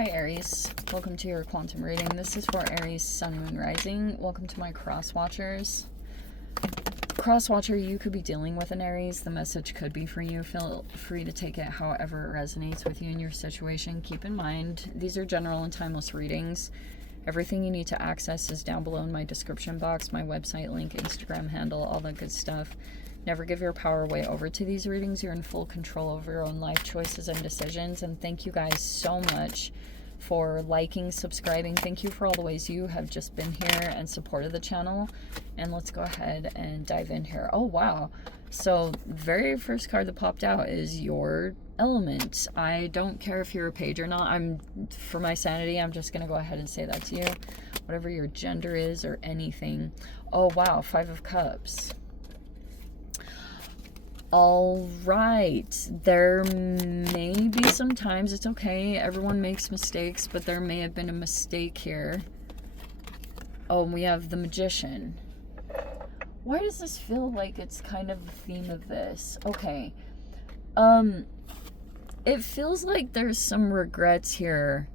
Hi Aries, welcome to your quantum reading. This is for Aries, Sun, Moon, Rising. Welcome to my cross watchers. Cross watcher, you could be dealing with an Aries. The message could be for you. Feel free to take it however it resonates with you in your situation. Keep in mind, these are general and timeless readings. Everything you need to access is down below in my description box, my website link, Instagram handle, all that good stuff. Never give your power away over to these readings. You're in full control over your own life choices and decisions. And thank you guys so much for liking, subscribing. Thank you for all the ways you have just been here and supported the channel. And let's go ahead and dive in here. Oh, wow. So very first card that popped out is your element. I don't care if you're a Paige or not. For my sanity, I'm just going to go ahead and say that to you. Whatever your gender is or anything. Oh, wow. 5 of Cups. All right, there may be some times, it's okay, everyone makes mistakes, but there may have been a mistake here. Oh, and we have the Magician. Why does this feel like it's kind of the theme of this? Okay, it feels like there's some regrets here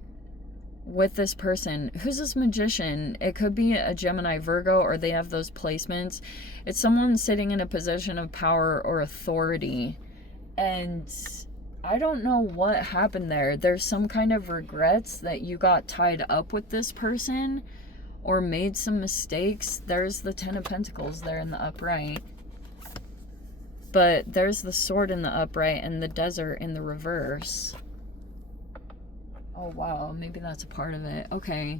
with this person. Who's this Magician? It could be a Gemini, Virgo, or they have those placements. It's someone sitting in a position of power or authority, and I don't know what happened there. There's some kind of regrets that you got tied up with this person or made some mistakes. There's the 10 of Pentacles there in the upright, but there's the Sword in the upright and the Desert in the reverse. Oh, wow. Maybe that's a part of it. Okay.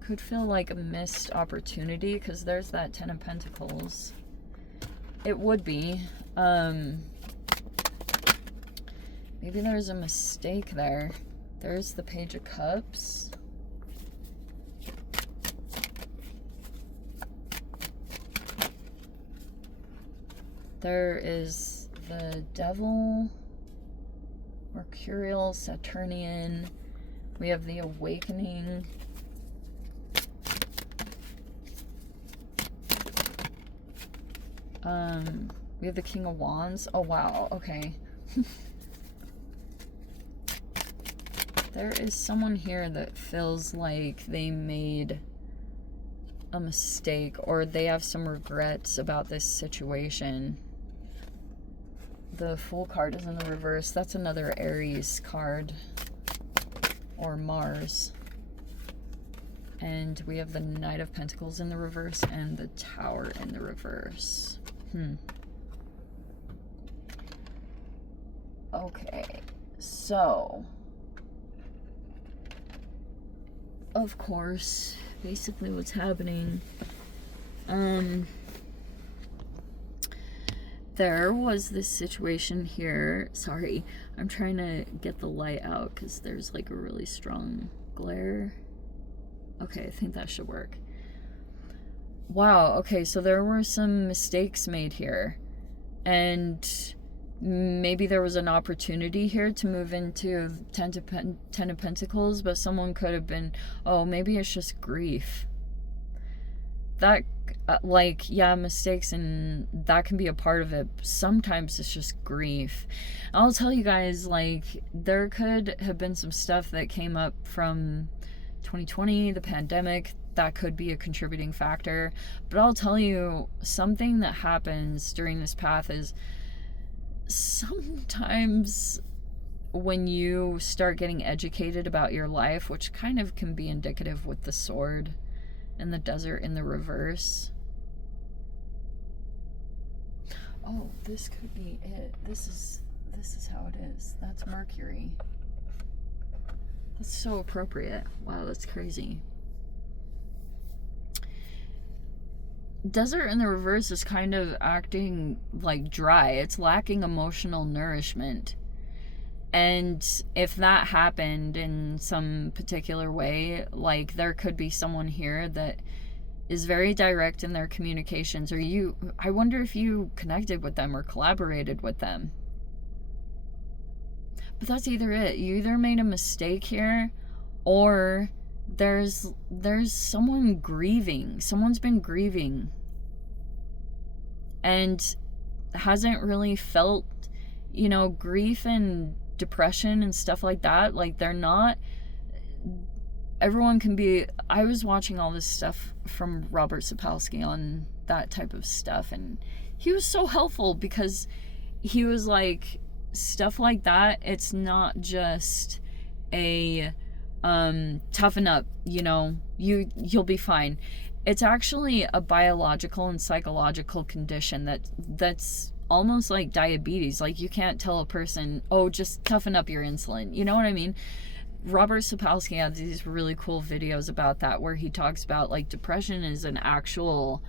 Could feel like a missed opportunity because there's that 10 of Pentacles. It would be. Maybe there's a mistake there. There's the Page of Cups. There is the Devil. Mercurial, Saturnian. We have the Awakening. We have the King of Wands. Oh, wow. Okay. There is someone here that feels like they made a mistake or they have some regrets about this situation. The Fool card is in the reverse. That's another Aries card. Or Mars. And we have the Knight of Pentacles in the reverse and the Tower in the reverse. Okay. So, of course, basically what's happening, there was this situation here. Sorry, I'm trying to get the light out because there's like a really strong glare. Okay, I think that should work. Wow, okay, so there were some mistakes made here. And maybe there was an opportunity here to move into 10 of Pentacles, but someone could have been, oh, maybe it's just grief. That, like, yeah, mistakes, and that can be a part of it. Sometimes it's just grief. I'll tell you guys, like, there could have been some stuff that came up from 2020, the pandemic, that could be a contributing factor. But I'll tell you, something that happens during this path is sometimes when you start getting educated about your life, which kind of can be indicative with the Sword and the Desert in the reverse. Oh, this could be it. This is how it is. That's Mercury. That's so appropriate. Wow, that's crazy. Desert in the reverse is kind of acting like dry. It's lacking emotional nourishment. And if that happened in some particular way, like there could be someone here that is very direct in their communications, or I wonder if you connected with them or collaborated with them. But that's either it. You either made a mistake here, or there's someone grieving. Someone's been grieving and hasn't really felt, you know, grief and depression and stuff like that, like they're not, everyone can be, I was watching all this stuff from Robert Sapolsky on that type of stuff, and he was so helpful because he was like, stuff like that, it's not just a toughen up, you know, you'll be fine. It's actually a biological and psychological condition that's almost like diabetes. Like, you can't tell a person, oh, just toughen up your insulin, you know what I mean? Robert Sapolsky had these really cool videos about that, where he talks about like depression is an actual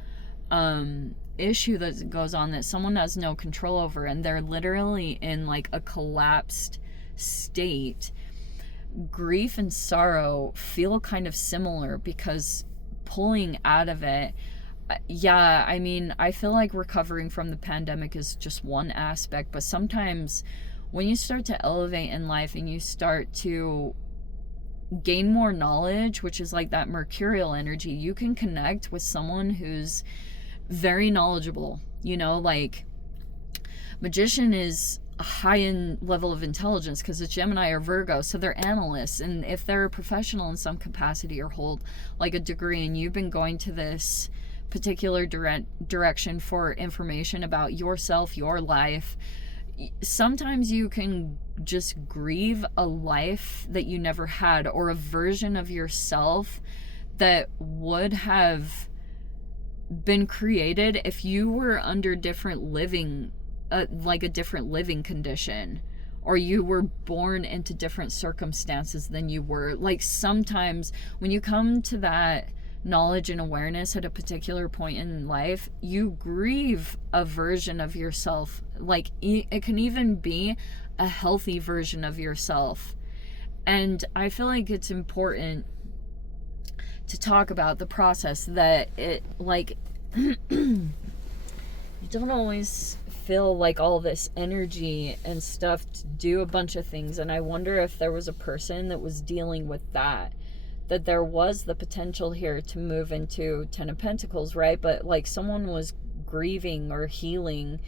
issue that goes on that someone has no control over, and they're literally in like a collapsed state. Grief and sorrow feel kind of similar, because pulling out of it, yeah, I mean, I feel like recovering from the pandemic is just one aspect, but sometimes when you start to elevate in life and you start to gain more knowledge, which is like that mercurial energy, you can connect with someone who's very knowledgeable, you know, like magician is a high in level of intelligence because it's Gemini or Virgo, so they're analysts, and if they're a professional in some capacity or hold like a degree, and you've been going to this particular direction for information about yourself, your life, sometimes you can just grieve a life that you never had, or a version of yourself that would have been created if you were under different living, like a different living condition, or you were born into different circumstances than you were. Like, sometimes when you come to that knowledge and awareness at a particular point in life, you grieve a version of yourself. Like, it can even be a healthy version of yourself. And I feel like it's important to talk about the process, that it, like, you don't always feel like all this energy and stuff to do a bunch of things. And I wonder if there was a person that was dealing with that there was the potential here to move into Ten of Pentacles, right? But like, someone was grieving or healing.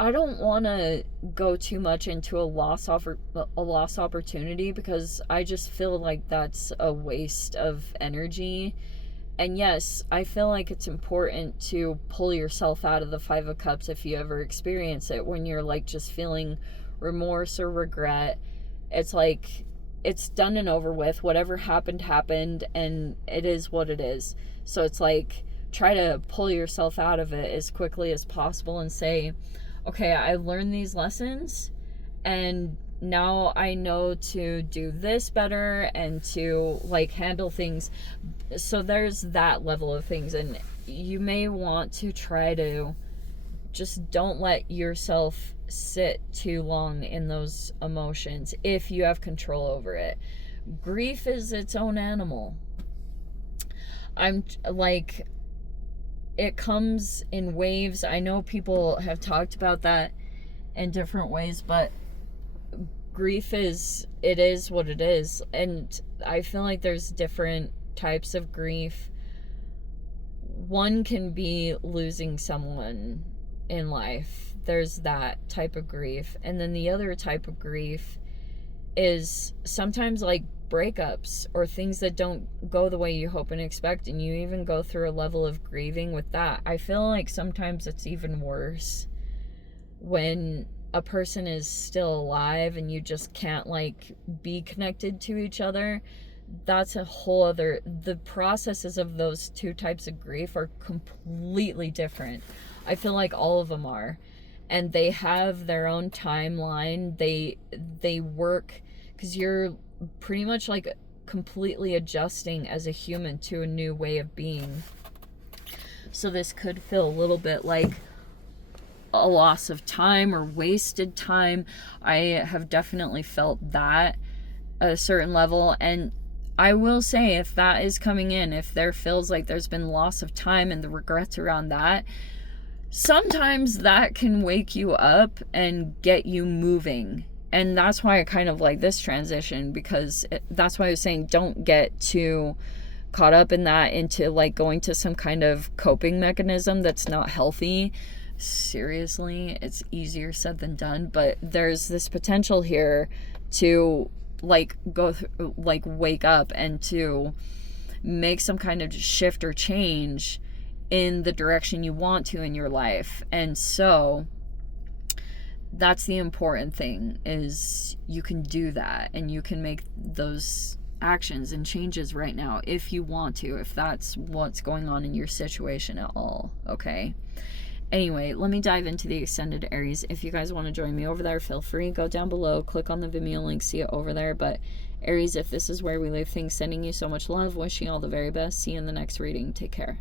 I don't want to go too much into a loss opportunity, because I just feel like that's a waste of energy. And yes, I feel like it's important to pull yourself out of the Five of Cups if you ever experience it, when you're like just feeling remorse or regret. It's like, it's done and over with. Whatever happened, and it is what it is. So it's like, try to pull yourself out of it as quickly as possible and say, okay, I learned these lessons, and now I know to do this better and to like handle things. So there's that level of things, and you may want to try to just don't let yourself sit too long in those emotions if you have control over it. Grief is its own animal. I'm like, it comes in waves. I know people have talked about that in different ways, but grief is what it is. And I feel like there's different types of grief. One can be losing someone in life. There's that type of grief. And then the other type of grief is sometimes like breakups or things that don't go the way you hope and expect, and you even go through a level of grieving with that. I feel like sometimes it's even worse when a person is still alive and you just can't like be connected to each other. That's a whole other, the processes of those two types of grief are completely different. I feel like all of them are, and they have their own timeline. They work, because you're pretty much like completely adjusting as a human to a new way of being. So this could feel a little bit like a loss of time or wasted time. I have definitely felt that at a certain level. And I will say, if that is coming in, if there feels like there's been loss of time and the regrets around that, sometimes that can wake you up and get you moving. And that's why I kind of like this transition, because that's why I was saying don't get too caught up in that, into like going to some kind of coping mechanism that's not healthy. seriously, it's easier said than done, but there's this potential here to like like wake up and to make some kind of shift or change in the direction you want to in your life. And so that's the important thing, is you can do that and you can make those actions and changes right now if you want to, if that's what's going on in your situation at all. Okay, anyway, let me dive into the extended Aries. If you guys want to join me over there, feel free, go down below, click on the Vimeo link, see it over there. But Aries, if this is where we leave things, sending you so much love, wishing you all the very best. See you in the next reading. Take care.